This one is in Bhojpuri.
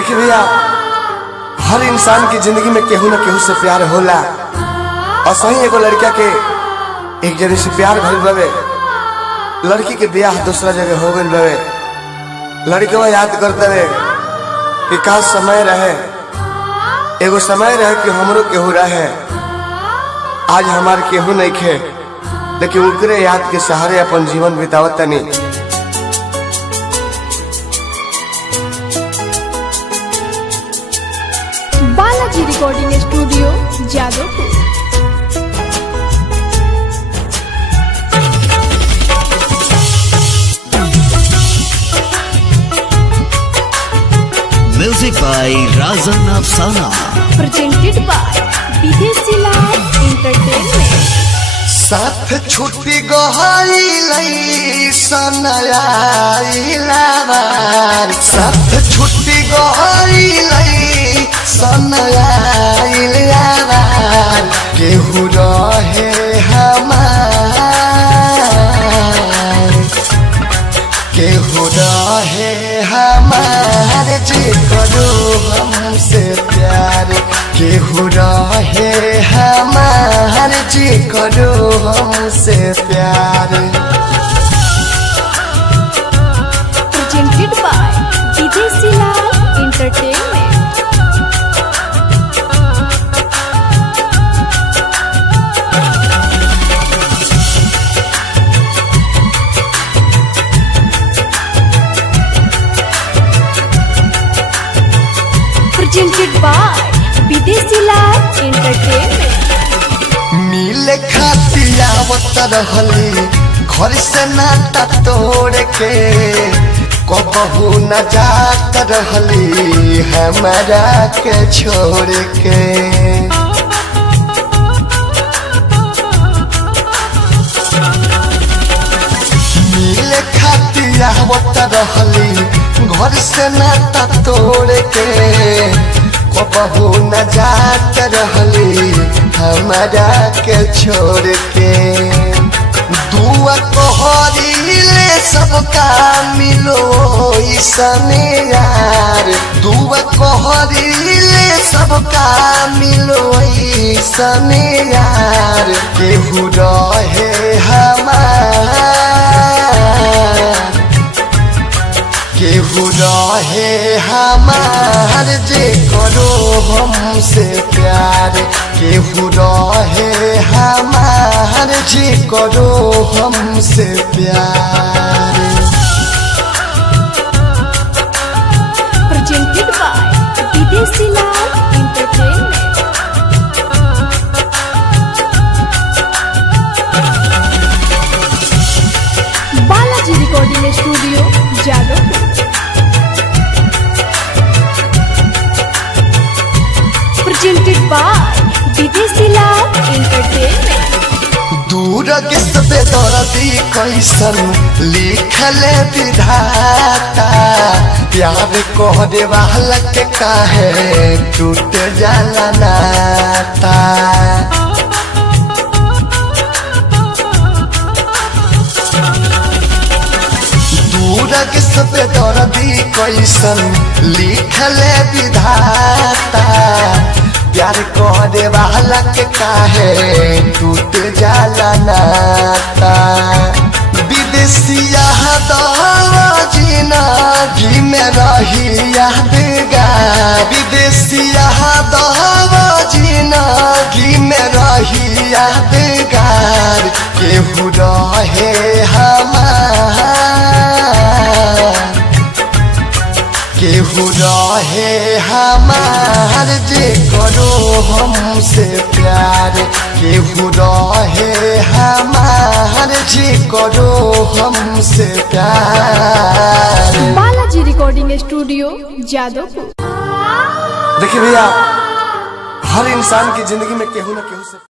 देखिए भैया, हर इंसान की जिंदगी में केहू न केहू से प्यार होला। और सही एगो लड़का के एक जगह से प्यार भइल बवे, लड़की के ब्याह दूसरा जगह हो गइल बवे। लड़के याद करते रहे कि का समय रहे, एगो समय रहे कि हमरो केहू रहे। आज हमार केहू नहीं खे, लेकिन उनके याद के सहारे अपन जीवन बितावत तनी। Balaji recording studio Jadavpur. Music by Rajan Afsana, presented by Videshi Lal entertainment. साथ छुट्टी गहरी सनयार, साथ छुट्टी गहरी सनयार, केहू रहे हमार, केहू रहे हमार जे करो हमसे प्यार, केहू रहे हमार जे करो हमसे प्यार। Presented by Videshi Lal entertainment. Presented by Videshi Lal entertainment. मिले खातिर आवत रहली घर से नाता तोड़ के, कबहू न जात रहली हमारा के छोड़ के। मिले खातिर आवत रहली घर से नाता तोड़ के, कबहू न जात रहली हमारा के छोड़ के। दुआ कहरीले सबका मिलो ईसने यार, दुआ कहरीले सबका मिलो ईसने यार, केहू रहे हमार, केहू रहे हमार जे करो हमसे प्यार, केहू रहे हमार जे करो हमसे प्यार। Presented by Videshi Lal entertainment. Balaji recording studio Jadavpur. Presented by Videshi Lal entertainment. दूर किसबे दर्दी कैसन लिखले विधाता, प्यार कहरे वाला के काहे टूट जाला नाता। दूर किसबे दर्दी कैसन लिखले विधाता, प्यार कहरे वाला के काहे टूट जाला नाता। विदेशिया जिंदगी में रही यादगार, विदेशिया जिंदगी में रही यादगार, केहू रहे हमार, केहू रहे हमार जे करो हमसे प्यार, केहू रहे हमार जे करो हमसे प्यार। Balaji recording studio Jadavpur. देखिए भैया, हर इंसान की जिंदगी में केहू न केहू से